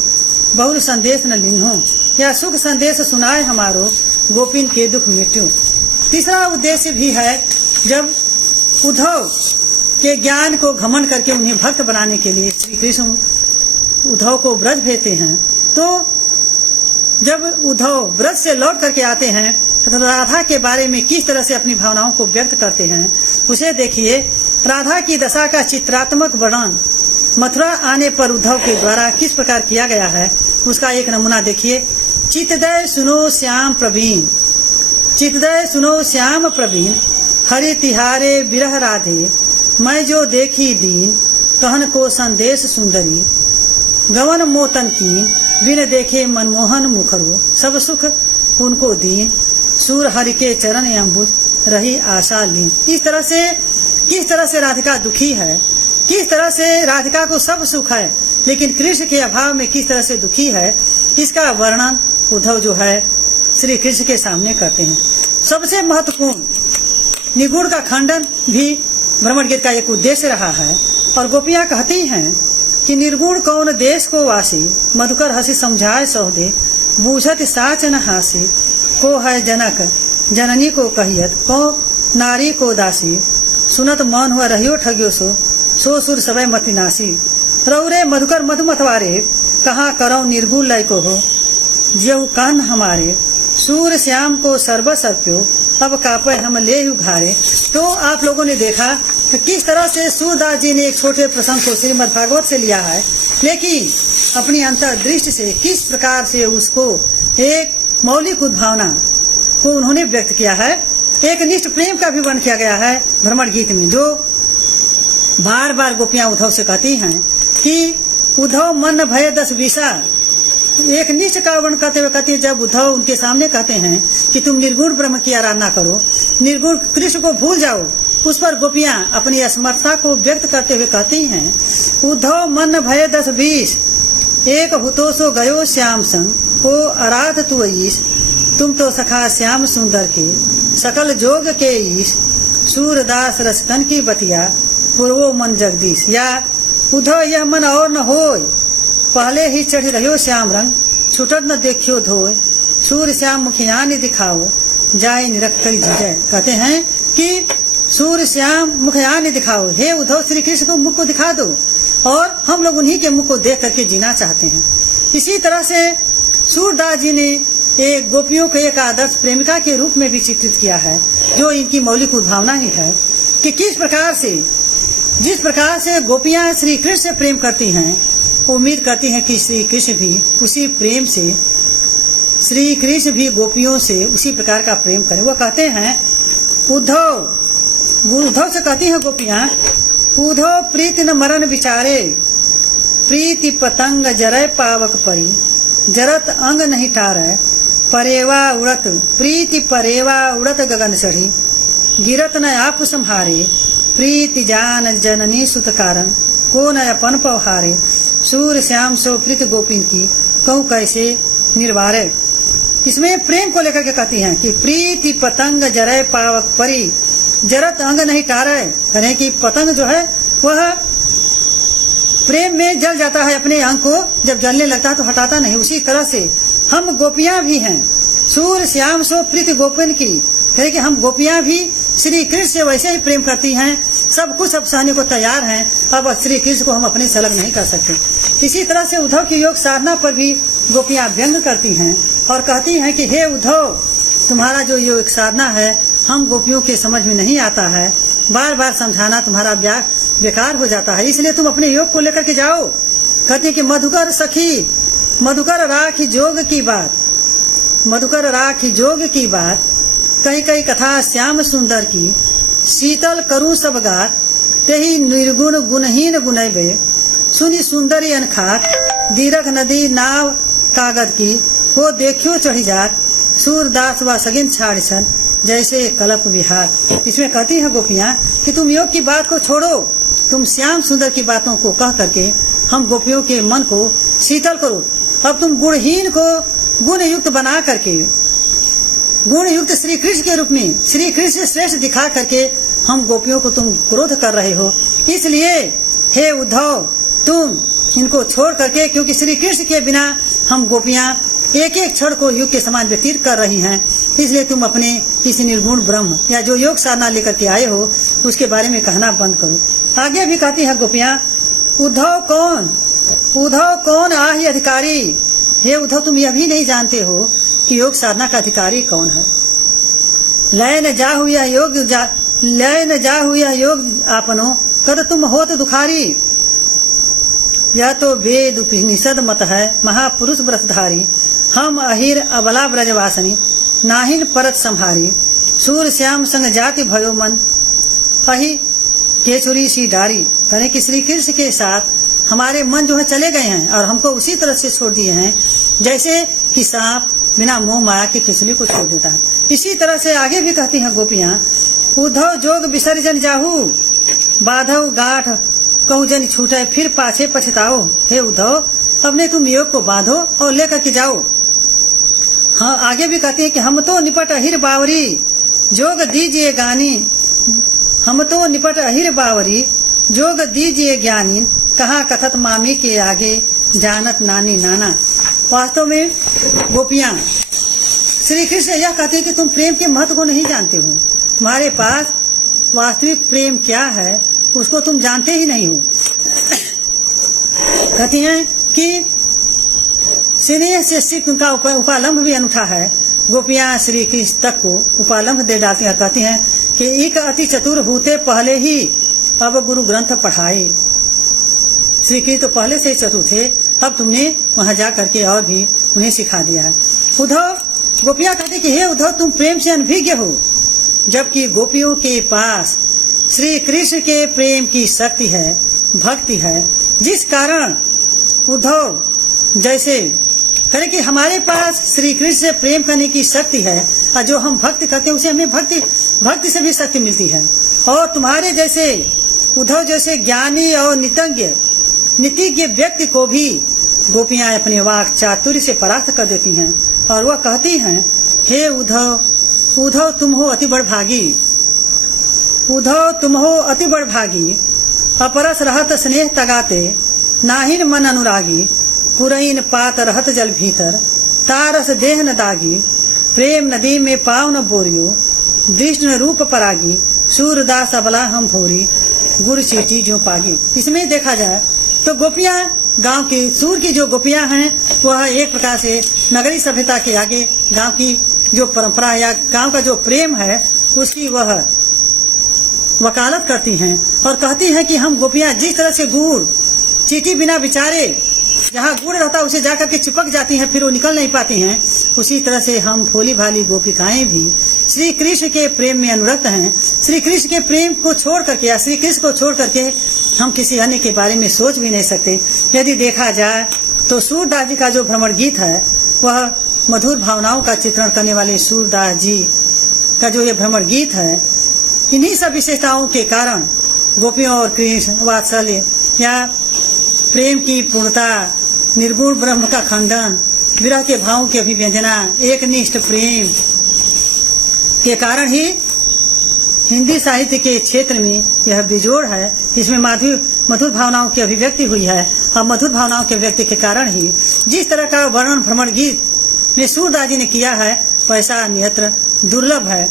बहुर संदेश न लिन्हो, या सुख संदेश सुनाए हमारो, गोपिन के दुख मिट्यो। तीसरा उद्देश्य भी है, जब उद्धव के ज्ञान को घमंड करके उन्हें भक्त बनाने के लिए श्री कृष्ण उद्धव को ब्रज भेजते हैं, तो जब उद्धव ब्रज से लौट करके आते हैं तो राधा के बारे में किस तरह से अपनी भावनाओं को व्यक्त करते हैं, उसे देखिए। राधा की दशा का चित्रात्मक वर्णन मथुरा आने पर उद्धव के द्वारा किस प्रकार किया गया है, उसका एक नमूना देखिए। चितदय सुनो श्याम प्रवीण, चितदय सुनो श्याम प्रवीण, हरि तिहारे बिरह राधे, मैं जो देखी दीन, कहन को संदेश सुंदरी, गवन मोतन कीन, बिन देखे मनमोहन मुखरो, सब सुख उनको दीन, सूर हरि के चरण अम्बुज रही आशा लीन। इस तरह से किस तरह से राधिका दुखी है, किस तरह से राधिका को सब सुख है, लेकिन कृष्ण के अभाव में किस तरह से दुखी है, इसका वर्णन उद्धव जो है श्री कृष्ण के सामने करते हैं। सबसे महत्वपूर्ण निगुण का खंडन भी भ्रमण गीत का एक उद्देश्य रहा है। और गोपियां कहती हैं कि निर्गुण कौन देश को वासी, मधुकर हंसी समझाए सौदे, बूझत साच न हासी, को है जनक जननी को कहियत, को नारी को दासी, सुनत मौन हुआ रहियो ठगियो सो सुर सबय मति नासी, रौरे मधुकर मधु मतवारे, कहाँ करो निर्गुण लय को हो, ज्यऊ कान हमारे, सूर्य श्याम को सर्व सर्प्यो, अब कापे हम ले उघारे। तो आप लोगों ने देखा कि किस तरह से सूरदास जी ने एक छोटे प्रसंग को श्रीमद् भागवत से लिया है, लेकिन अपनी अंतर्दृष्टि से किस प्रकार से उसको एक मौलिक उद्भावना को उन्होंने व्यक्त किया है। एक निष्ठ प्रेम का भी वर्णन किया गया है भ्रमण गीत में, जो बार बार गोपियां उद्धव से कहती हैं कि उद्धव मन भय 10 बीसा। एक निष्ठ का वर्णन करते हुए कहती है, जब उद्धव उनके सामने कहते हैं कि तुम निर्गुण ब्रह्म की आराधना करो, निर्गुण कृष्ण को भूल जाओ, उस पर गोपियां अपनी असमर्थता को व्यक्त करते हुए कहती हैं, उद्धव मन भय 10 बीस, एक हुतो सो गयो श्याम संग, को आराध तु ईश, तुम तो सखा श्याम सुंदर के, सकल जोग के ईश, सूरदास रसकन की बतिया, पूर्वो मन जगदीश। या उद्धव यह मन और न होय, पहले ही चढ़ रहो श्याम रंग, छुटत न देखियो धोय, सूर्य श्याम मुखिया ने दिखाओ, जाए निरख करी जय। कहते हैं कि सूर्य श्याम मुखिया ने दिखाओ, हे उद्धव श्री कृष्ण को मुख को दिखा दो, और हम लोग उन्हीं के मुख को देख करके जीना चाहते हैं। इसी तरह से सूरदास जी ने एक गोपियों को एक आदर्श प्रेमिका के रूप में भी चित्रित किया है, जो इनकी मौलिक उद्भावना ही है कि किस प्रकार से, जिस प्रकार से गोपियां श्री कृष्ण से प्रेम करती हैं, उम्मीद करती हैं कि श्री कृष्ण भी उसी प्रेम से, श्री कृष्ण भी गोपियों से उसी प्रकार का प्रेम करें। वो कहते हैं उद्धव से कहती हैं गोपियां, उद्धव प्रीति न मरण विचारे, प्रीति पतंग जरय पावक परी, जरत अंग नहीं टारे, परेवा उड़त प्रीति परेवा उड़त गगन चढ़ी, गिरत न आप संहारे, प्रीति जान जननी सुत कारण को न अपन पवहारे सूर श्याम सो प्रीत गोपिन की कहूँ कैसे निर्वारे। इसमें प्रेम को लेकर के कहती हैं कि प्रीति पतंग जरय पावक परी जरत अंग नहीं टारे। कहें कि पतंग जो है वह प्रेम में जल जाता है, अपने अंग को जब जलने लगता है तो हटाता नहीं। उसी तरह से हम गोपियां भी हैं। सूर श्याम सो प्रीत गोपिन की, कहे कि हम गोपियां भी श्री कृष्ण से वैसे ही प्रेम करती हैं। सब कुछ अब सहने को तैयार हैं। अब श्री कृष्ण को हम अपने से अलग नहीं कर सकते। इसी तरह से उद्धव की योग साधना पर भी गोपियां व्यंग करती हैं और कहती हैं कि हे उद्धव, तुम्हारा जो योग साधना है हम गोपियों के समझ में नहीं आता है। बार बार समझाना तुम्हारा बेकार हो जाता है, इसलिए तुम अपने योग को लेकर के जाओ। कहती है कि मधुकर सखी मधुकर राखी जोग की बात, मधुकर राखी जोग की बात, कहीं कहीं कथा श्याम सुंदर की, शीतल करूं सब गात, तेही निर्गुण गुणहीन गुनैबे, सुनी सुंदरी अनखात, दीरख नदी नाव कागज की, को देखियो चढ़ी जात, सूरदास व सगिन छाड़ छन, जैसे कल्प विहार। इसमें कहती है गोपियां कि तुम योग की बात को छोड़ो, तुम श्याम सुंदर की बातों को कह करके हम गोपियों के मन को शीतल करो। अब तुम गुणहीन को गुण युक्त बना करके, गुण युक्त श्री कृष्ण के रूप में श्री कृष्ण श्रेष्ठ दिखा करके हम गोपियों को तुम क्रोध कर रहे हो। इसलिए हे उद्धव, तुम इनको छोड़ करके, क्योंकि श्री कृष्ण के बिना हम गोपियां एक एक क्षण को युग के समान व्यतीत कर रही हैं, इसलिए तुम अपने इस निर्गुण ब्रह्म या जो योग साधना लेकर के आए हो उसके बारे में कहना बंद करो। आगे भी कहती है गोपियां, उद्धव कौन आहि अधिकारी। हे उद्धव, तुम यह भी नहीं जानते हो कि योग साधना का अधिकारी कौन है। लय न जा हुआ योग आपनो, कद तुम होत दुखारी। यह तो वेद उपनिषद मत है महापुरुष व्रतधारी, हम अहिर अबला ब्रजवासनी, नाहिन परत संहारी, सूर श्याम संग जाति भयो मन, अहि केचुरी सी डारी। करें कि श्री कृष्ण के साथ हमारे मन जो है चले गए हैं और हमको उसी तरह से छोड़ दिए हैं जैसे कि सांप बिना मोह माया की केचुली को छोड़ देता है। इसी तरह से आगे भी कहती हैं गोपियां, उद्धव जोग विसर्जन जाहू, बाधव गाठ कहूँ जन छूटे, फिर पाछे पछताओ। हे उद्धव, अपने तुम योग को बांधो और लेकर के जाओ। हाँ, आगे भी कहती है कि हम तो निपट अहिर बावरी, जोग दीजिए गानी, हम तो निपट अहिर बावरी, जोग दीजिए ज्ञानी, कहाँ कथत मामी के आगे, जानत नानी नाना। वास्तव में गोपियां श्री कृष्ण यह कहते हैं कि तुम प्रेम के महत्व को नहीं जानते हो, तुम्हारे पास वास्तविक प्रेम क्या है उसको तुम जानते ही नहीं हो। कहती हैं कि स्नेह से सिख उनका उपालंब भी अनूठा है। गोपियां श्री कृष्ण तक को उपालंब दे डालती हैं। कहती हैं कि एक अति चतुर भूते पहले ही अब गुरु ग्रंथ पढ़ाए। श्री कृष्ण तो पहले से ही चतुर थे, अब तुमने वहां जा करके और भी उन्हें सिखा दिया है। उद्धव, गोपियां कहती कि हे उद्धव, तुम प्रेम से अनभिज्ञ हो, जबकि गोपियों के पास श्री कृष्ण के प्रेम की शक्ति है, भक्ति है, जिस कारण उद्धव जैसे करें कि हमारे पास श्री कृष्ण से प्रेम करने की शक्ति है और जो हम भक्ति करते हैं उसे हमें भक्ति से भी शक्ति मिलती है। और तुम्हारे जैसे उद्धव जैसे ज्ञानी और नितिज्ञ व्यक्ति को भी गोपियां अपने वाक चातुर्य से परास्त कर देती हैं और वह कहती हैं, हे उद्धव तुम हो अति बड़ भागी, उद्धव तुम हो अति बड़ भागी, अपरस रहत स्नेह तगाते, नाहिन मन अनुरागी, पुरैन पात रहत जल भीतर, तारस देह न दागी, प्रेम नदी में पाव न बोरियो, विष्णु रूप परागी, सूरदास अबला हम भोरी, गुरु चीटी जो पागी। इसमें देखा जाए तो गोपियां गांव की सूर की जो गोपियां हैं वह एक प्रकार से नगरी सभ्यता के आगे गांव की जो परंपरा या गांव का जो प्रेम है उसकी वह वकालत करती हैं और कहती हैं कि हम गोपियां जिस तरह से गुड़ चीटी बिना बिचारे जहाँ गुड़ रहता है उसे जाकर के चिपक जाती हैं, फिर वो निकल नहीं पाती हैं, उसी तरह से हम भोली भाली गोपिकाएं भी श्री कृष्ण के प्रेम में अनुरक्त हैं। श्री कृष्ण के प्रेम को छोड़ करके या श्री कृष्ण को छोड़ करके हम किसी अन्य के बारे में सोच भी नहीं सकते। यदि देखा जाए तो सूरदास जी का जो भ्रमण गीत है वह मधुर भावनाओं का चित्रण करने वाले सूरदास जी का जो ये भ्रमण गीत है, इन्हीं सब विशेषताओं के कारण गोपियों और कृष्ण वात्सल्य या प्रेम की पूर्णता, निर्गुण ब्रह्म का खंडन, विरह के भावों की अभिव्यंजना, एकनिष्ठ प्रेम के कारण ही हिंदी साहित्य के क्षेत्र में यह बेजोड़ है। इसमें मधुर भावनाओं की अभिव्यक्ति हुई है और मधुर भावनाओं के व्यक्ति के कारण ही जिस तरह का वर्णन भ्रमण गीत में सूरदास जी ने किया है वैसा अन्यत्र दुर्लभ है।